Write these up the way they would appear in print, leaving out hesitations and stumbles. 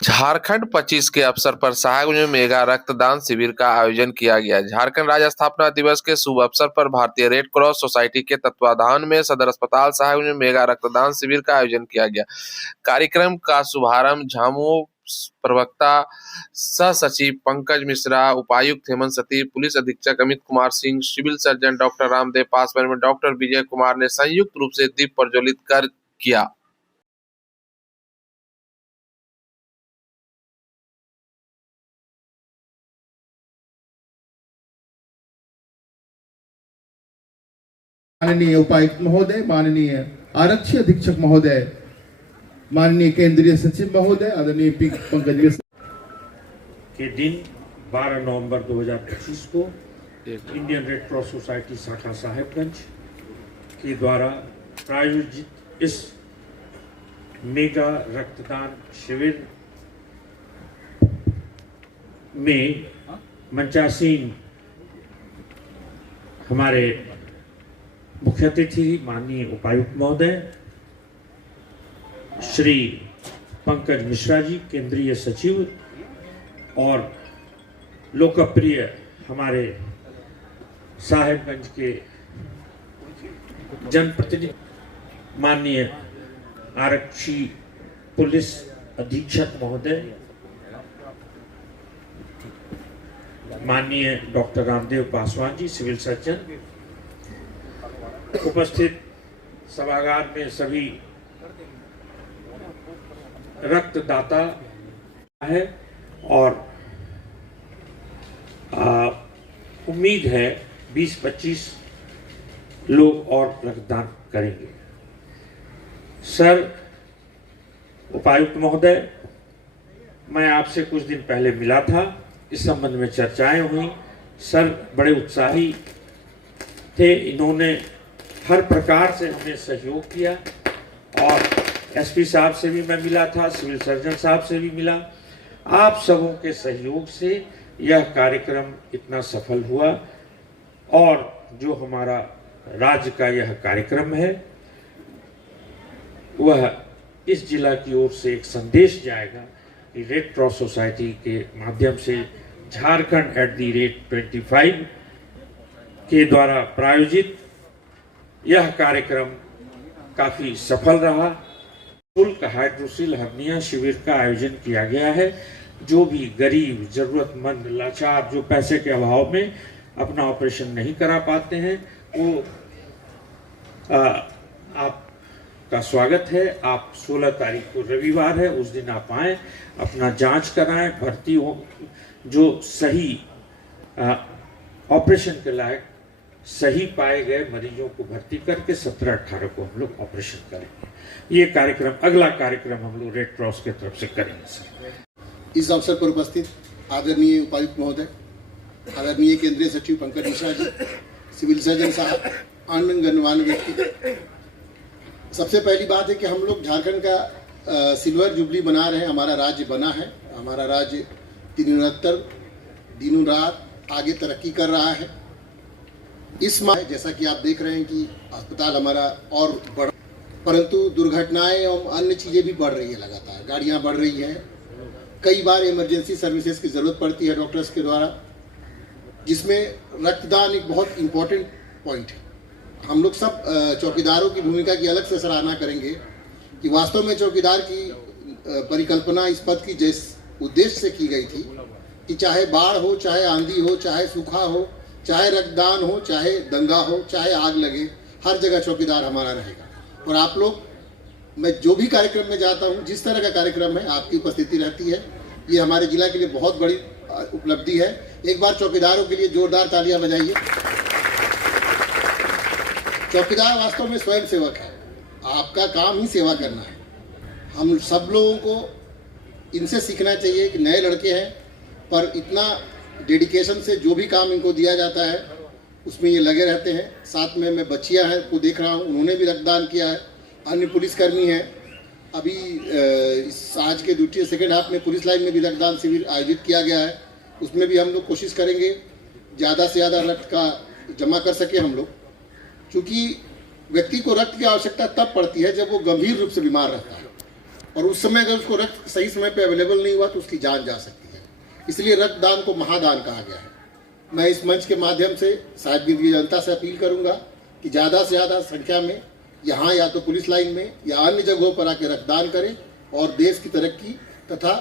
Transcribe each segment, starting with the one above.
झारखंड 25 के अवसर पर साहेबगंज में मेगा रक्तदान शिविर का आयोजन किया गया। झारखंड राज्य स्थापना दिवस के शुभ अवसर पर भारतीय रेड क्रॉस सोसाइटी के तत्वाधान में सदर अस्पताल साहेबगंज में मेगा रक्तदान शिविर का आयोजन किया गया। कार्यक्रम का शुभारंभ झामुमो प्रवक्ता सह सचिव पंकज मिश्रा, उपायुक्त हेमंत सतीश, पुलिस अधीक्षक Amit Kumar Singh, civil surgeon doctor Ramdev Paswan में डॉक्टर विजय कुमार ने संयुक्त रूप से दीप प्रज्वलित कर किया। माननीय उपायुक्त महोदय, माननीय आरक्षी अधीक्षक महोदय, माननीय केंद्रीय सचिव महोदय, आदरणीय पंकज के दिन 12 नवंबर 2025 को इंडियन रेड क्रॉस सोसाइटी शाखा साहेबगंज के द्वारा प्रायोजित इस मेगा रक्तदान शिविर में मंचासीन हमारे मुख्य अतिथि माननीय उपायुक्त महोदय श्री पंकज मिश्रा जी, केंद्रीय सचिव, और लोकप्रिय हमारे साहेबगंज के जनप्रतिनिधि माननीय आरक्षी पुलिस अधीक्षक महोदय, माननीय doctor Ramdev Paswan ji, civil surgeon, उपस्थित सभागार में सभी रक्तदाता है और उम्मीद है 20-25 लोग और रक्तदान करेंगे। सर उपायुक्त महोदय, मैं आपसे कुछ दिन पहले मिला था, इस संबंध में चर्चाएं हुई। सर बड़े उत्साही थे, इन्होंने हर प्रकार से हमें सहयोग किया और एसपी साहब से भी मैं मिला था, सिविल सर्जन साहब से भी मिला। आप सबों के सहयोग से यह कार्यक्रम इतना सफल हुआ और जो हमारा राज्य का यह कार्यक्रम है वह इस जिला की ओर से एक संदेश जाएगा कि रेड क्रॉस सोसाइटी के माध्यम से झारखंड @25 के द्वारा प्रायोजित यह कार्यक्रम काफी सफल रहा। निःशुल्क हाइड्रोसिल हर्निया शिविर का आयोजन किया गया है। जो भी गरीब, जरूरतमंद, लाचार, जो पैसे के अभाव में अपना ऑपरेशन नहीं करा पाते हैं, वो आपका स्वागत है। आप 16 तारीख को रविवार है, उस दिन आप आएँ, अपना जांच कराएं, भर्ती हो, जो सही ऑपरेशन के लायक सही पाए गए मरीजों को भर्ती करके 17-18 को हम लोग ऑपरेशन करेंगे। ये कार्यक्रम, अगला कार्यक्रम हम लोग रेड क्रॉस की तरफ से करेंगे। सर, इस अवसर पर उपस्थित आदरणीय उपायुक्त महोदय, आदरणीय केंद्रीय सचिव पंकज मिश्रा जी, सिविल सर्जन साहब, अन्य गणमान्य व्यक्ति, सबसे पहली बात है कि हम लोग झारखंड का सिल्वर जुबली मना रहे हैं। हमारा राज्य बना है, हमारा राज्य दिनों रात आगे तरक्की कर रहा है। इस माह जैसा कि आप देख रहे हैं कि अस्पताल हमारा और बढ़, परंतु दुर्घटनाएं एवं अन्य चीज़ें भी बढ़ रही है, लगातार गाड़ियां बढ़ रही हैं। कई बार इमरजेंसी सर्विसेज की ज़रूरत पड़ती है डॉक्टर्स के द्वारा, जिसमें रक्तदान एक बहुत इम्पोर्टेंट पॉइंट है। हम लोग सब चौकीदारों की भूमिका की अलग से सराहना करेंगे कि वास्तव में चौकीदार की परिकल्पना इस पद की जिस उद्देश्य से की गई थी कि चाहे बाढ़ हो, चाहे आंधी हो, चाहे सूखा हो, चाहे रक्तदान हो, चाहे दंगा हो, चाहे आग लगे, हर जगह चौकीदार हमारा रहेगा। और आप लोग, मैं जो भी कार्यक्रम में जाता हूँ, जिस तरह का कार्यक्रम है, आपकी उपस्थिति रहती है। ये हमारे जिला के लिए बहुत बड़ी उपलब्धि है। एक बार चौकीदारों के लिए जोरदार तालियां बजाइए। चौकीदार वास्तव में स्वयं सेवक है, आपका काम ही सेवा करना है। हम सब लोगों को इनसे सीखना चाहिए कि नए लड़के हैं पर इतना डेडिकेशन से जो भी काम इनको दिया जाता है उसमें ये लगे रहते हैं। साथ में मैं बच्चियां हैं को देख रहा हूँ, उन्होंने भी रक्तदान किया है। अन्य पुलिसकर्मी हैं, अभी इस आज के द्वितीय सेकेंड हाफ में पुलिस लाइन में भी रक्तदान शिविर आयोजित किया गया है। उसमें भी हम लोग कोशिश करेंगे ज़्यादा से ज़्यादा रक्त का जमा कर सके हम लोग, क्योंकि व्यक्ति को रक्त की आवश्यकता तब पड़ती है जब वो गंभीर रूप से बीमार रहता है। और उस समय अगर उसको रक्त सही समय पे अवेलेबल नहीं हुआ तो उसकी जान जा सकती है। इसलिए रक्तदान को महादान कहा गया है। मैं इस मंच के माध्यम से साहिबगंज की जनता से अपील करूंगा कि ज़्यादा से ज़्यादा संख्या में यहाँ या तो पुलिस लाइन में या अन्य जगहों पर आके रक्तदान करें और देश की तरक्की तथा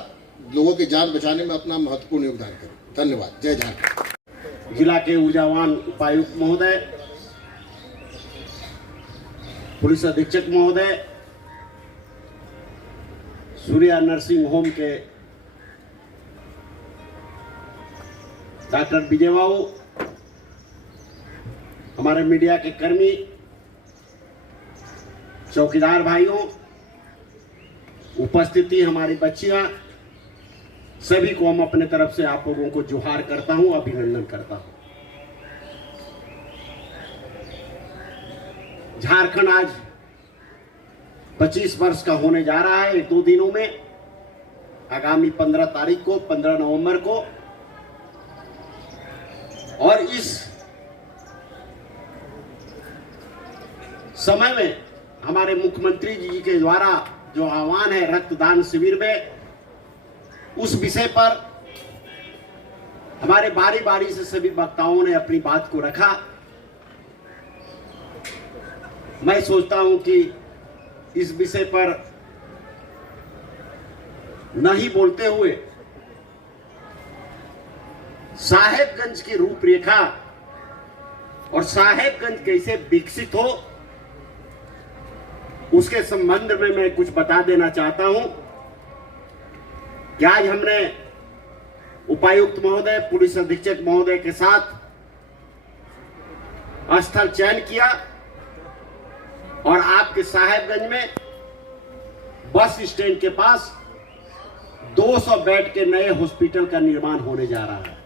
लोगों की जान बचाने में अपना महत्वपूर्ण योगदान करें। धन्यवाद। जय झारखंड। जिला के ऊर्जावान उपायुक्त महोदय, पुलिस अधीक्षक महोदय, सूर्या नर्सिंग होम के डॉक्टर विजय बाबू, हमारे मीडिया के कर्मी, चौकीदार भाइयों, उपस्थिति हमारी बच्चियां, सभी को हम अपने तरफ से आप लोगों को जोहार करता हूं, अभिनंदन करता हूं। झारखंड आज 25 वर्ष का होने जा रहा है 2 दिनों में। आगामी 15 तारीख को, 15 नवंबर को, और इस समय में हमारे मुख्यमंत्री जी के द्वारा जो आह्वान है रक्तदान शिविर में, उस विषय पर हमारे बारी बारी से सभी वक्ताओं ने अपनी बात को रखा। मैं सोचता हूं कि इस विषय पर नहीं बोलते हुए साहेबगंज की रूपरेखा और साहेबगंज कैसे विकसित हो उसके संबंध में मैं कुछ बता देना चाहता हूं कि आज हमने उपायुक्त महोदय, पुलिस अधीक्षक महोदय के साथ स्थल चयन किया और आपके साहेबगंज में बस स्टैंड के पास 200 बेड के नए हॉस्पिटल का निर्माण होने जा रहा है।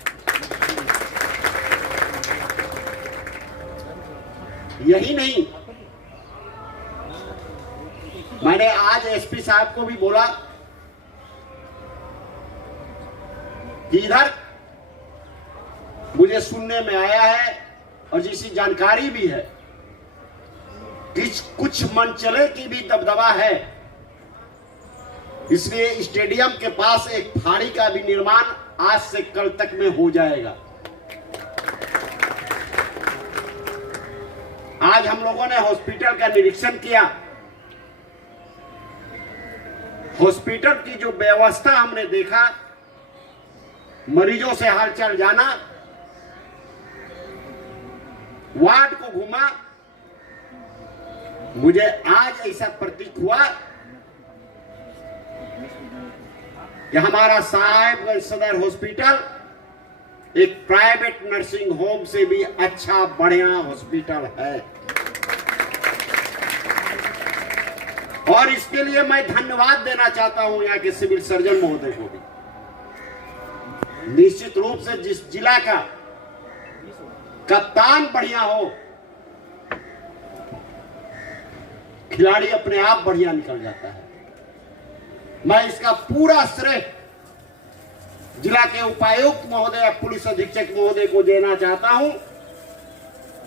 यही नहीं, मैंने आज एसपी साहब को भी बोला कि इधर मुझे सुनने में आया है और जिसकी जानकारी भी है कि कुछ मनचले की भी दबदबा है, इसलिए स्टेडियम के पास एक फाड़ी का भी निर्माण आज से कल तक में हो जाएगा। आज हम लोगों ने हॉस्पिटल का निरीक्षण किया। हॉस्पिटल की जो व्यवस्था हमने देखा, मरीजों से हालचाल जाना, वार्ड को घूमा, मुझे आज ऐसा प्रतीक हुआ कि हमारा साहेबगंज सदर हॉस्पिटल एक प्राइवेट नर्सिंग होम से भी अच्छा बढ़िया हॉस्पिटल है। और इसके लिए मैं धन्यवाद देना चाहता हूं यहाँ के सिविल सर्जन महोदय को भी। निश्चित रूप से जिस जिला का कप्तान बढ़िया हो, खिलाड़ी अपने आप बढ़िया निकल जाता है। मैं इसका पूरा श्रेय जिला के उपायुक्त महोदय, पुलिस अधीक्षक महोदय को देना चाहता हूं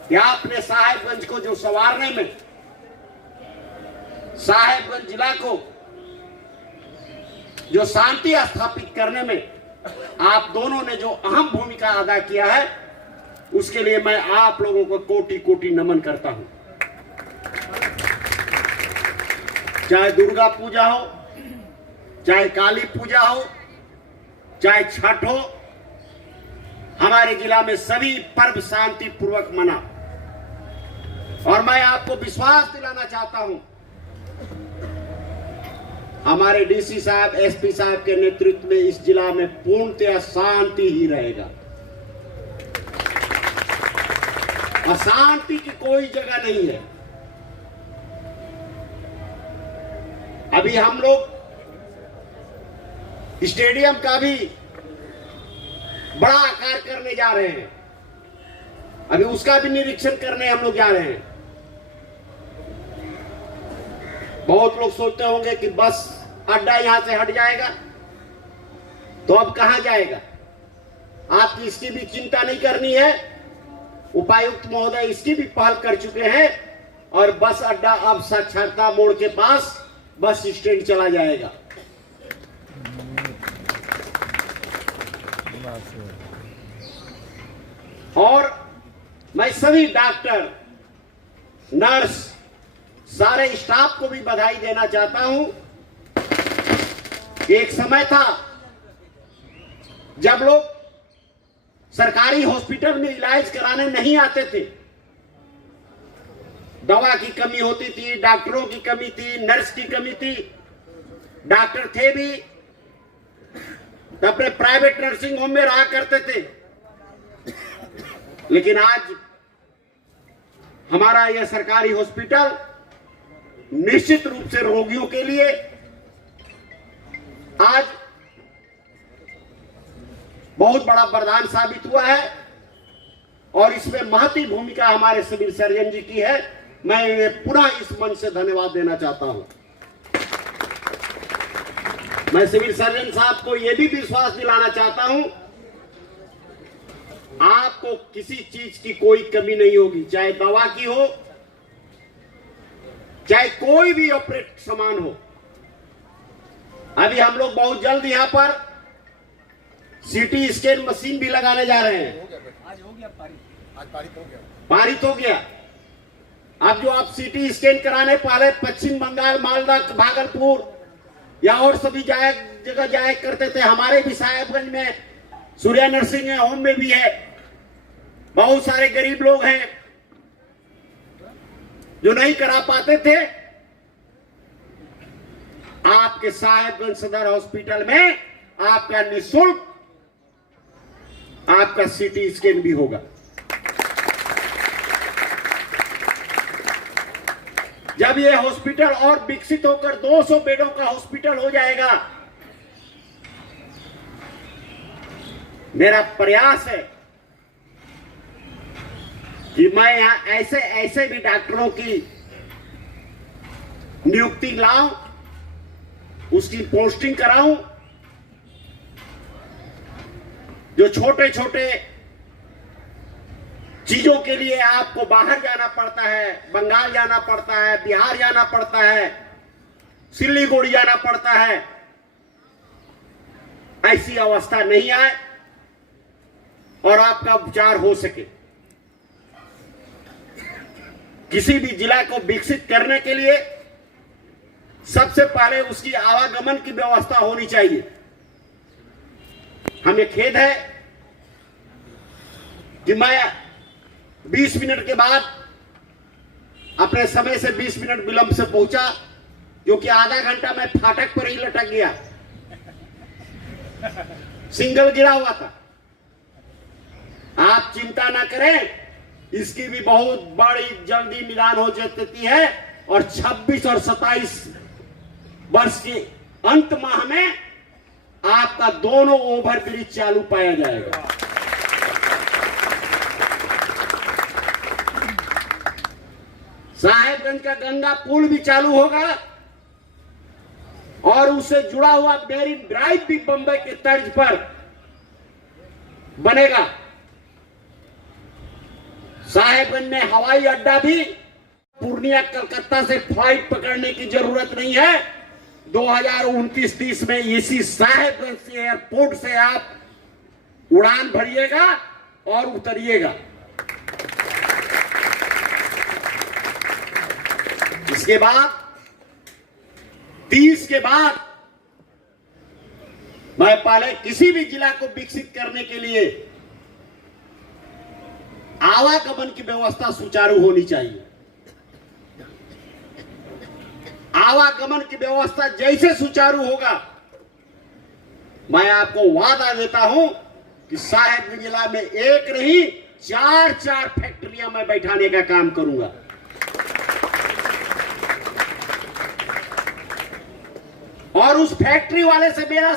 कि आपने साहेबगंज को जो संवारने में, साहेबगंज जिला को जो शांति स्थापित करने में आप दोनों ने जो अहम भूमिका अदा किया है, उसके लिए मैं आप लोगों को कोटि कोटि नमन करता हूं। चाहे दुर्गा पूजा हो, चाहे काली पूजा हो, चाहे छठ हो, हमारे जिला में सभी पर्व शांति पूर्वक मना। और मैं आपको विश्वास दिलाना चाहता हूं, हमारे डीसी साहब, एसपी साहब के नेतृत्व में इस जिला में पूर्णतः शांति ही रहेगा। अशांति की कोई जगह नहीं है। अभी हम लोग स्टेडियम का भी बड़ा आकार करने जा रहे हैं, अभी उसका भी निरीक्षण करने हम लोग जा रहे हैं। बहुत लोग सोचते होंगे कि बस अड्डा यहां से हट जाएगा तो अब कहां जाएगा। आपकी इसकी भी चिंता नहीं करनी है। उपायुक्त महोदय इसकी भी पहल कर चुके हैं और बस अड्डा अब साक्षरता मोड़ के पास बस स्टैंड चला जाएगा। और मैं सभी डॉक्टर, नर्स, सारे स्टाफ को भी बधाई देना चाहता हूं। एक समय था जब लोग सरकारी हॉस्पिटल में इलाज कराने नहीं आते थे। दवा की कमी होती थी, डॉक्टरों की कमी थी, नर्स की कमी थी। डॉक्टर थे भी तो अपने प्राइवेट नर्सिंग होम में रहा करते थे। लेकिन आज हमारा यह सरकारी हॉस्पिटल निश्चित रूप से रोगियों के लिए आज बहुत बड़ा वरदान साबित हुआ है और इसमें महती भूमिका हमारे सिविल सर्जन जी की है। मैं इन्हें पुनः इस मंच से धन्यवाद देना चाहता हूं। मैं सिविल सर्जन साहब को यह भी विश्वास दिलाना चाहता हूं, आपको किसी चीज की कोई कमी नहीं होगी, चाहे दवा की हो, चाहे कोई भी ऑपरेट सामान हो। अभी हम लोग बहुत जल्द यहां पर सीटी स्कैन मशीन भी लगाने जा रहे हैं। पारित हो गया। अब जो आप सीटी स्कैन कराने पहले पश्चिम बंगाल, मालदा, भागलपुर या और सभी जगह जाया करते थे। हमारे भी साहेबगंज में सूर्या नर्सिंग होम में भी है। बहुत सारे गरीब लोग हैं जो नहीं करा पाते थे। आपके साहेबगंज सदर हॉस्पिटल में आपका निःशुल्क आपका सीटी स्कैन भी होगा। जब यह हॉस्पिटल और विकसित होकर 200 बेडों का हॉस्पिटल हो जाएगा, मेरा प्रयास है कि मैं यहां ऐसे ऐसे भी डॉक्टरों की नियुक्ति लाऊं, उसकी पोस्टिंग कराऊं, जो छोटे छोटे चीजों के लिए आपको बाहर जाना पड़ता है, बंगाल जाना पड़ता है, बिहार जाना पड़ता है, सिलीगुड़ी जाना पड़ता है, ऐसी अवस्था नहीं आए और आपका उपचार हो सके। किसी भी जिला को विकसित करने के लिए सबसे पहले उसकी आवागमन की व्यवस्था होनी चाहिए। हमें खेद है कि मैं 20 मिनट के बाद अपने समय से 20 मिनट विलंब से पहुंचा, क्योंकि आधा घंटा मैं फाटक पर ही लटक गया। सिंगल गिरा हुआ था। आप चिंता ना करें, इसकी भी बहुत बड़ी जल्दी निदान हो जाती है और 26 और 27 वर्ष के अंत माह में आपका दोनों ओवरब्रिज चालू पाया जाएगा। साहेबगंज का गंगा पुल भी चालू होगा और उससे जुड़ा हुआ मेरीन ड्राइव भी बंबई के तर्ज पर बनेगा। साहेबगंज में हवाई अड्डा भी, पूर्णिया कलकत्ता से फ्लाइट पकड़ने की जरूरत नहीं है। 2029-30 में इसी साहेबगंज एयरपोर्ट से आप उड़ान भरिएगा और उतरिएगा। इसके बाद 30 के बाद मैं पहले किसी भी जिला को विकसित करने के लिए आवागमन की व्यवस्था सुचारू होनी चाहिए। आवागमन की व्यवस्था जैसे सुचारू होगा, मैं आपको वादा देता हूं कि साहेबगंज जिला में एक नहीं 4 फैक्ट्रियां मैं बैठाने का काम करूंगा। और उस फैक्ट्री वाले से मेरा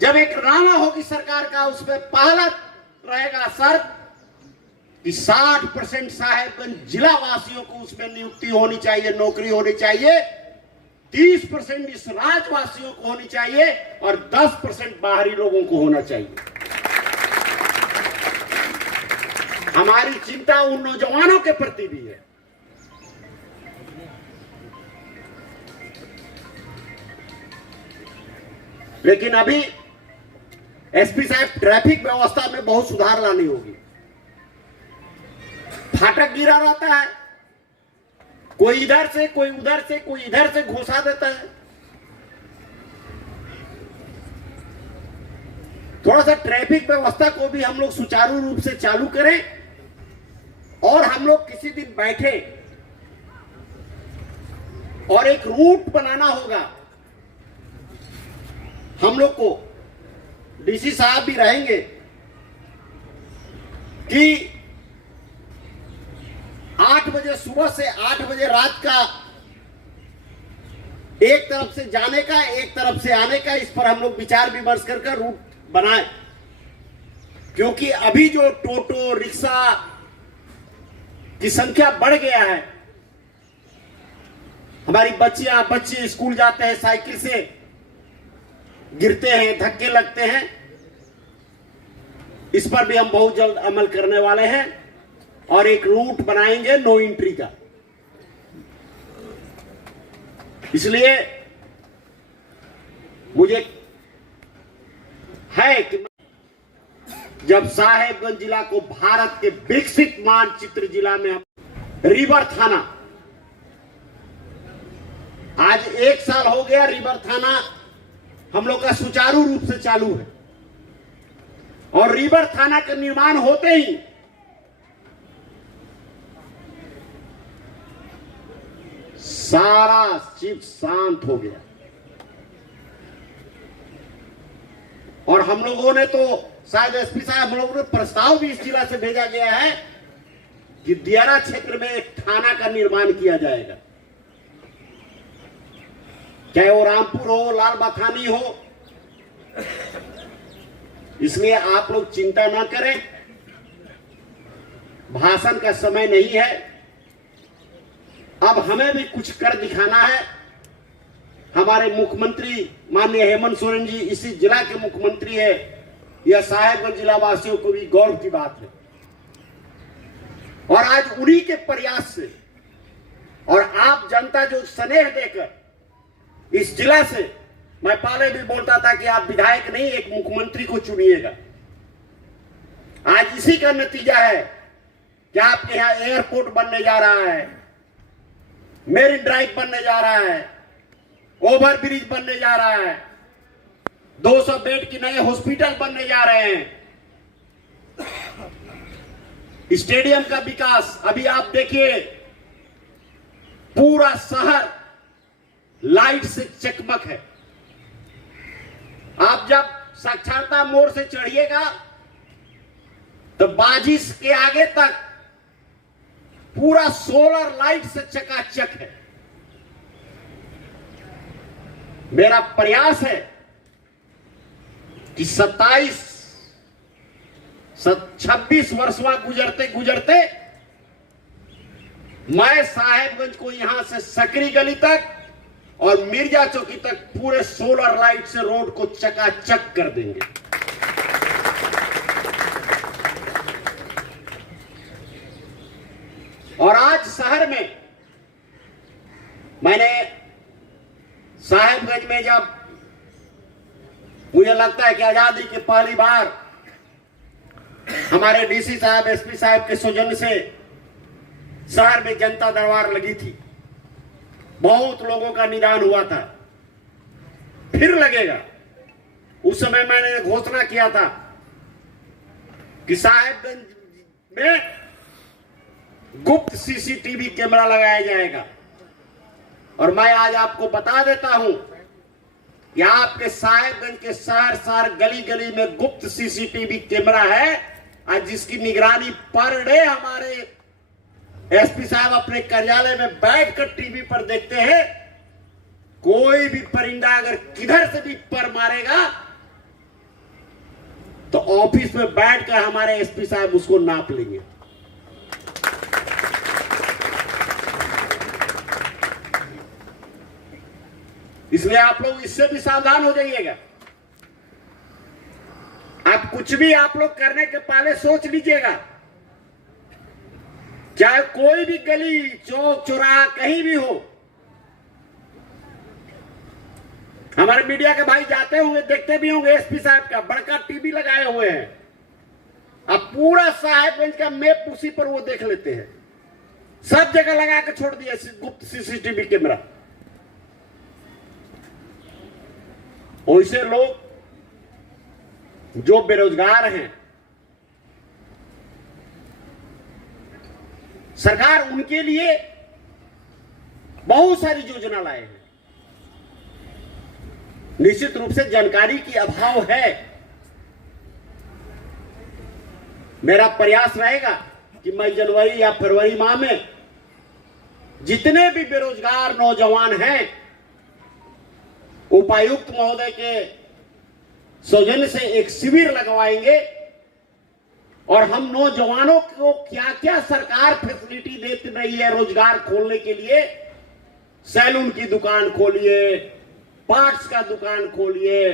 जब एक रामा होगी सरकार का, उसमें पहला रहेगा शर्त कि 60% साहेबगंज जिला वासियों को उसमें नियुक्ति होनी चाहिए, नौकरी होनी चाहिए। 30% इस राज्यवासियों को होनी चाहिए और 10% बाहरी लोगों को होना चाहिए। हमारी चिंता उन नौजवानों के प्रति भी है। लेकिन अभी एसपी साहब ट्रैफिक व्यवस्था में बहुत सुधार लानी होगी। फाटक गिरा रहता है, कोई इधर से कोई उधर से कोई इधर से घुसा देता है। थोड़ा सा ट्रैफिक व्यवस्था को भी हम लोग सुचारू रूप से चालू करें और हम लोग किसी दिन बैठे और एक रूट बनाना होगा। हम लोग को डीसी साहब भी रहेंगे कि 8 बजे सुबह से 8 बजे रात का एक तरफ से जाने का एक तरफ से आने का, इस पर हम लोग विचार विमर्श कर रूट बनाए। क्योंकि अभी जो टोटो रिक्शा की संख्या बढ़ गया है, हमारी बच्चे स्कूल जाते हैं साइकिल से, गिरते हैं, धक्के लगते हैं। इस पर भी हम बहुत जल्द अमल करने वाले हैं और एक रूट बनाएंगे नो एंट्री का। इसलिए मुझे है कि जब साहेबगंज जिला को भारत के विकसित मानचित्र जिला में रिवर थाना, आज 1 साल हो गया रिवर थाना हम लोग का सुचारू रूप से चालू है और रिवर थाना का निर्माण होते ही सारा चीज शांत हो गया। और हम लोगों ने तो शायद एसपी साहब, हम लोगों ने प्रस्ताव भी इस जिला से भेजा गया है कि दियारा क्षेत्र में एक थाना का निर्माण किया जाएगा, चाहे वो रामपुर हो, लाल बथानी हो। इसलिए आप लोग चिंता ना करें, भाषण का समय नहीं है, अब हमें भी कुछ कर दिखाना है। हमारे मुख्यमंत्री माननीय हेमंत सोरेन जी इसी जिला के मुख्यमंत्री है, यह साहेबगंज जिला वासियों को भी गौरव की बात है। और आज उन्हीं के प्रयास से और आप जनता जो स्नेह देकर इस जिला से, मैं पहले भी बोलता था कि आप विधायक नहीं एक मुख्यमंत्री को चुनिएगा, आज इसी का नतीजा है कि आपके यहां एयरपोर्ट बनने जा रहा है, मेरिन ड्राइव बनने जा रहा है, ओवर ब्रिज बनने जा रहा है, 200 बेड की नए हॉस्पिटल बनने जा रहे हैं, स्टेडियम का विकास। अभी आप देखिए पूरा शहर लाइट से चकमक है। आप जब साक्षरता मोड़ से चढ़िएगा तो बाजिश के आगे तक पूरा सोलर लाइट से चकाचक है। मेरा प्रयास है कि 26 वर्षवा गुजरते गुजरते मैं साहेबगंज को यहां से सकरी गली तक और मिर्जा चौकी तक पूरे सोलर लाइट से रोड को चकाचक कर देंगे। और आज शहर में मैंने साहेबगंज में जब मुझे लगता है कि आजादी के पहली बार हमारे डीसी साहब, एसपी साहब के सौजन्य से शहर में जनता दरबार लगी थी, बहुत लोगों का निदान हुआ था, फिर लगेगा। उस समय मैंने घोषणा किया था कि साहेबगंज में गुप्त सीसीटीवी कैमरा लगाया जाएगा। और मैं आज आपको बता देता हूं कि आपके साहेबगंज के शहर गली गली में गुप्त सीसीटीवी कैमरा है, आज जिसकी निगरानी पर डे हमारे एसपी साहब अपने कार्यालय में बैठकर टीवी पर देखते हैं। कोई भी परिंदा अगर किधर से भी पर मारेगा तो ऑफिस में बैठकर हमारे एसपी साहब उसको नाप लेंगे। इसलिए आप लोग इससे भी सावधान हो जाइएगा। आप कुछ भी आप लोग करने के पहले सोच लीजिएगा, चाहे कोई भी गली चौक चौराहा कहीं भी हो, हमारे मीडिया के भाई जाते होंगे, देखते भी होंगे, एसपी साहब का बड़का टीवी लगाए हुए हैं। अब पूरा साहेबगंज का मैप उसी पर वो देख लेते हैं। सब जगह लगा के छोड़ दिया गुप्त सीसीटीवी कैमरा। वैसे लोग जो बेरोजगार हैं, सरकार उनके लिए बहुत सारी योजना लाए हैं। निश्चित रूप से जानकारी की अभाव है। मेरा प्रयास रहेगा कि मई, जनवरी या फरवरी माह में जितने भी बेरोजगार नौजवान हैं, उपायुक्त महोदय के सौजन्य से एक शिविर लगवाएंगे और हम नौजवानों को क्या क्या सरकार फैसिलिटी देती रही है रोजगार खोलने के लिए। सैलून की दुकान खोलिए, पार्ट्स का दुकान खोलिए,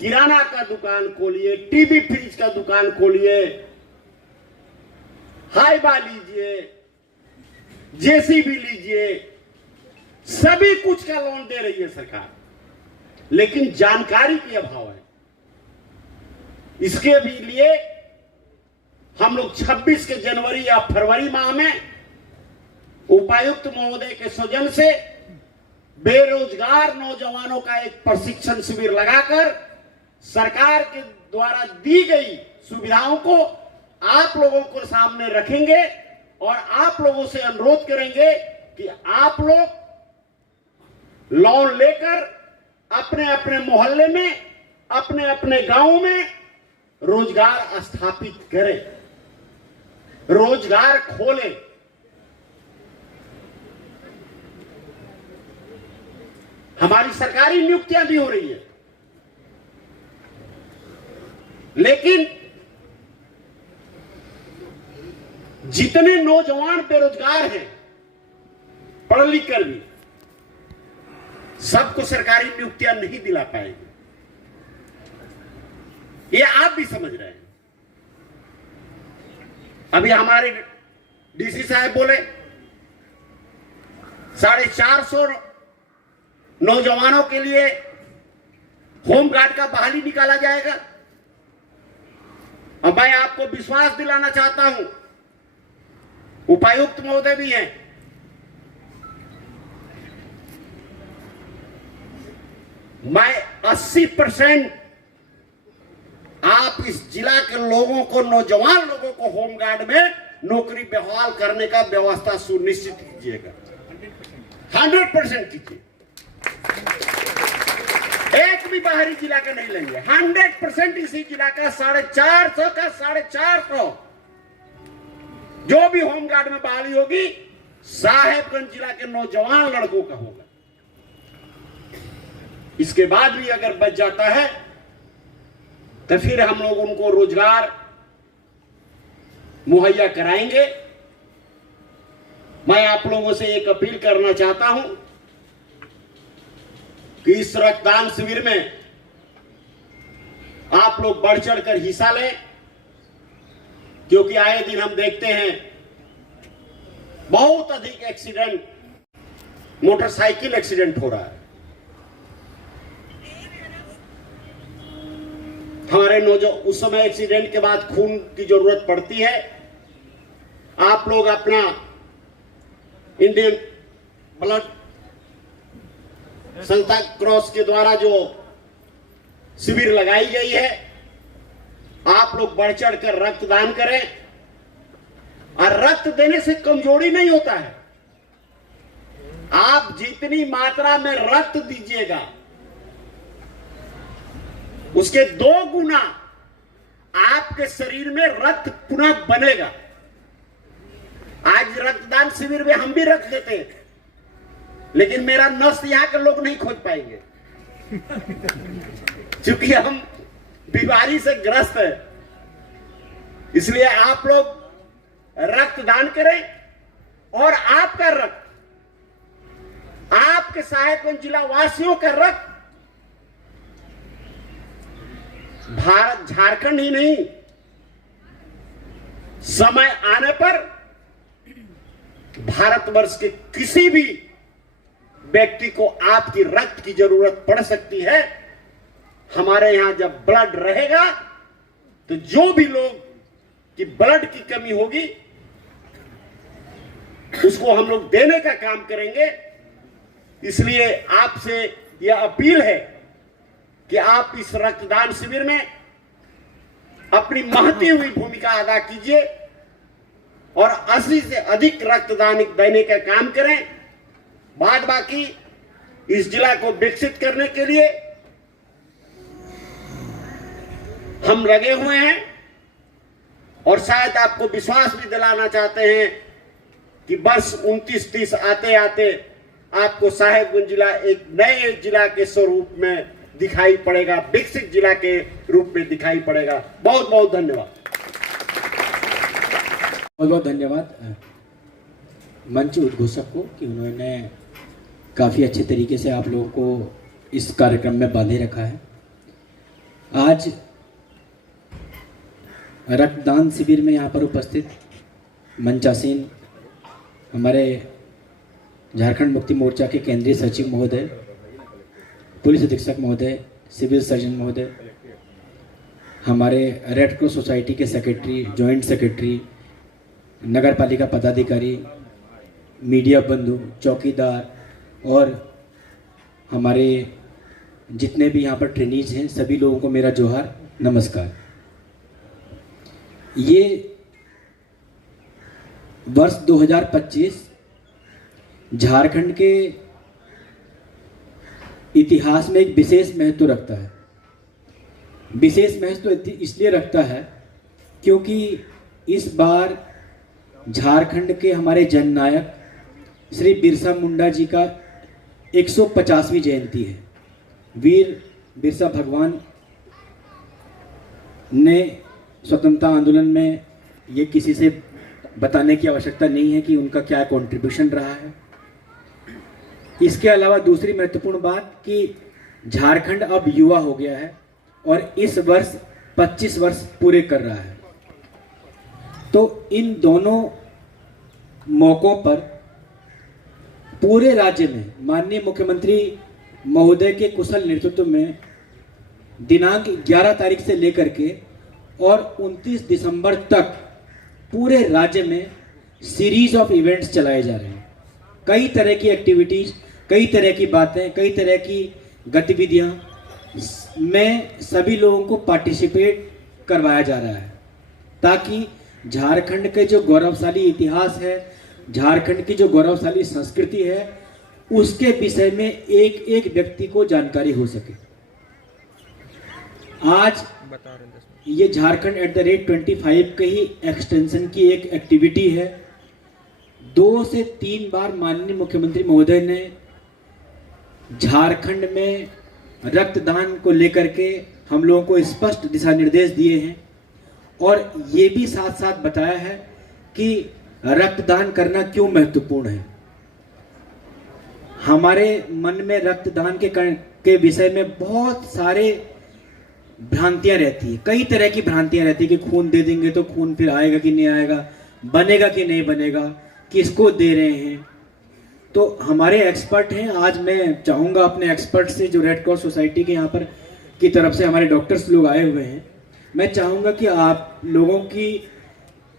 किराना का दुकान खोलिए, टीवी फ्रिज का दुकान खोलिए, हाइबा लीजिए, जेसीबी लीजिए, सभी कुछ का लोन दे रही है सरकार, लेकिन जानकारी की अभाव है। इसके भी लिए हम लोग 26 के जनवरी या फरवरी माह में उपायुक्त महोदय के सौजन्य से बेरोजगार नौजवानों का एक प्रशिक्षण शिविर लगाकर सरकार के द्वारा दी गई सुविधाओं को आप लोगों को सामने रखेंगे और आप लोगों से अनुरोध करेंगे कि आप लोग लोन लेकर अपने अपने मोहल्ले में, अपने अपने गांव में रोजगार स्थापित करें, रोजगार खोलें। हमारी सरकारी नियुक्तियां भी हो रही है, लेकिन जितने नौजवान बेरोजगार हैं, पढ़ लिख कर भी, सबको सरकारी नियुक्तियां नहीं दिला पाएंगे। ये आप भी समझ रहे हैं। अभी हमारे डीसी साहब बोले 450 नौजवानों के लिए होमगार्ड का बहाली निकाला जाएगा। और मैं आपको विश्वास दिलाना चाहता हूं, उपायुक्त महोदय भी हैं, मैं 80% आप इस जिला के लोगों को, नौजवान लोगों को होमगार्ड में नौकरी बहाल करने का व्यवस्था सुनिश्चित कीजिएगा। 100% कीजिए। एक भी बाहरी जिला का नहीं लेंगे। 100% इसी जिला का 450 का 450 जो भी होमगार्ड में बहाली होगी साहेबगंज जिला के नौजवान लड़कों का होगा। इसके बाद भी अगर बच जाता है तो फिर हम लोग उनको रोजगार मुहैया कराएंगे। मैं आप लोगों से एक अपील करना चाहता हूं कि इस रक्तदान शिविर में आप लोग बढ़ चढ़कर हिस्सा लें, क्योंकि आए दिन हम देखते हैं बहुत अधिक एक्सीडेंट, मोटरसाइकिल एक्सीडेंट हो रहा है। हमारे नौजवान, उस समय एक्सीडेंट के बाद खून की जरूरत पड़ती है। आप लोग अपना इंडियन ब्लड सांता क्रॉस के द्वारा जो शिविर लगाई गई है, आप लोग बढ़ चढ़ कर रक्तदान करें। और रक्त देने से कमजोरी नहीं होता है। आप जितनी मात्रा में रक्त दीजिएगा उसके 2 गुना आपके शरीर में रक्त पुनः बनेगा। आज रक्तदान शिविर में हम भी रक्त देते हैं, लेकिन मेरा नस यहां के लोग नहीं खोज पाएंगे क्योंकि हम बीमारी से ग्रस्त है। इसलिए आप लोग रक्तदान करें और आपका रक्त, आपके साहेबगंज जिला वासियों का रक्त भारत, झारखंड ही नहीं, समय आने पर भारतवर्ष के किसी भी व्यक्ति को आपकी रक्त की जरूरत पड़ सकती है, हमारे यहां जब ब्लड रहेगा तो जो भी लोग की ब्लड की कमी होगी उसको हम लोग देने का काम करेंगे। इसलिए आपसे यह अपील है कि आप इस रक्तदान शिविर में अपनी महती हुई भूमिका अदा कीजिए और 80 से अधिक रक्तदान देने का काम करें। बाद बाकी इस जिला को विकसित करने के लिए हम लगे हुए हैं और शायद आपको विश्वास भी दिलाना चाहते हैं कि बस 29-30 आते आते आपको साहेबगंज जिला एक नए जिला के स्वरूप में दिखाई पड़ेगा, विकसित जिला के रूप में दिखाई पड़ेगा। बहुत बहुत धन्यवाद। बहुत बहुत धन्यवाद मंच उद्घोषक को कि उन्होंने काफ़ी अच्छे तरीके से आप लोगों को इस कार्यक्रम में बांधे रखा है। आज रक्तदान शिविर में यहाँ पर उपस्थित मंचासीन हमारे झारखंड मुक्ति मोर्चा के केंद्रीय सचिव महोदय, पुलिस अधीक्षक महोदय, सिविल सर्जन महोदय, हमारे रेड क्रॉस सोसाइटी के सेक्रेटरी, जॉइंट सेक्रेटरी, नगर पालिका पदाधिकारी, मीडिया बंधु, चौकीदार और हमारे जितने भी यहाँ पर ट्रेनीज हैं, सभी लोगों को मेरा जोहार, नमस्कार। ये वर्ष 2025 झारखंड के इतिहास में एक विशेष महत्व रखता है। विशेष महत्व इसलिए रखता है क्योंकि इस बार झारखंड के हमारे जननायक श्री बिरसा मुंडा जी का 150वीं जयंती है। वीर बिरसा भगवान ने स्वतंत्रता आंदोलन में ये किसी से बताने की आवश्यकता नहीं है कि उनका क्या कंट्रीब्यूशन रहा है। इसके अलावा दूसरी महत्वपूर्ण बात कि झारखंड अब युवा हो गया है और इस वर्ष 25 वर्ष पूरे कर रहा है। तो इन दोनों मौकों पर पूरे राज्य में माननीय मुख्यमंत्री महोदय के कुशल नेतृत्व में दिनांक 11 तारीख से लेकर के और 29 दिसंबर तक पूरे राज्य में सीरीज ऑफ इवेंट्स चलाए जा रहे हैं। कई तरह की एक्टिविटीज, कई तरह की बातें, कई तरह की गतिविधियां में सभी लोगों को पार्टिसिपेट करवाया जा रहा है ताकि झारखंड के जो गौरवशाली इतिहास है, झारखंड की जो गौरवशाली संस्कृति है, उसके विषय में एक एक व्यक्ति को जानकारी हो सके। आज ये झारखंड @25 के ही एक्सटेंशन की एक एक्टिविटी है। 2 से 3 बार माननीय मुख्यमंत्री महोदय ने झारखंड में रक्तदान को लेकर के हम लोगों को स्पष्ट दिशा निर्देश दिए हैं और ये भी साथ साथ बताया है कि रक्तदान करना क्यों महत्वपूर्ण है। हमारे मन में रक्तदान के विषय में बहुत सारे भ्रांतियां रहती है, कई तरह की भ्रांतियां रहती है कि खून दे देंगे तो खून फिर आएगा कि नहीं आएगा, बनेगा कि नहीं बनेगा, किसको दे रहे हैं। तो हमारे एक्सपर्ट हैं। आज मैं चाहूँगा अपने एक्सपर्ट से, जो रेड क्रॉस सोसाइटी के यहाँ पर की तरफ से हमारे डॉक्टर्स लोग आए हुए हैं, मैं चाहूँगा कि आप लोगों की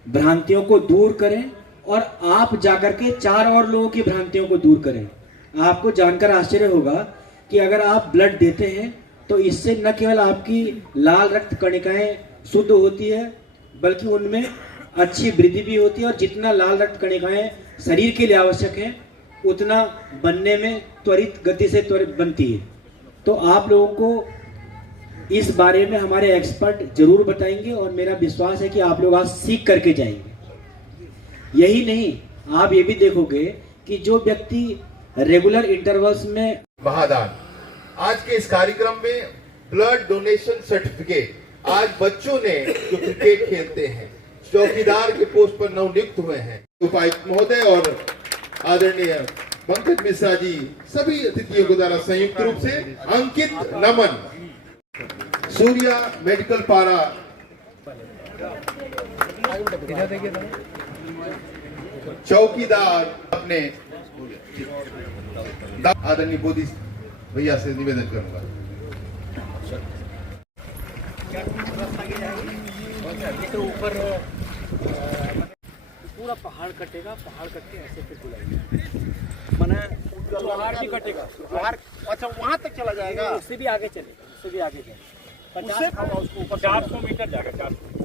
भ्रांतियों को दूर करें और आप जाकर के 4 और लोगों की भ्रांतियों को दूर करें। आपको जानकर आश्चर्य होगा कि अगर आप ब्लड देते हैं तो इससे न केवल आपकी लाल रक्त कणिकाएं शुद्ध होती है बल्कि उनमें अच्छी वृद्धि भी होती है और जितना लाल रक्त कणिकाएं शरीर के लिए आवश्यक है उतना बनने में त्वरित गति से त्वरित बनती है। तो आप लोगों को इस बारे में हमारे एक्सपर्ट जरूर बताएंगे और मेरा विश्वास है कि आप लोग आज सीख करके जाएंगे। यही नहीं, आप ये भी देखोगे कि जो व्यक्ति रेगुलर इंटरवल्स में महादान, आज के इस कार्यक्रम में ब्लड डोनेशन सर्टिफिकेट आज बच्चों ने जो क्रिकेट खेलते हैं चौकीदार के पोस्ट पर नवनियुक्त हुए हैं, उपायुक्त महोदय और आदरणीय पंकज मिश्रा जी, सभी अतिथियों को द्वारा संयुक्त रूप से अंकित नमन। सूर्या मेडिकल पारा चौकीदार अपने आदरणीय मोदी भैया से निवेदन करूंगा। ऊपर पूरा पहाड़ कटेगा, पहाड़ कट के ऐसे फिर बुलाएंगे, माना पहाड़ भी कटेगा, पहाड़ अच्छा वहां तक चला जाएगा, उससे भी आगे चलेगा, उससे भी आगे जाएगा, 400 मीटर जाएगा, 400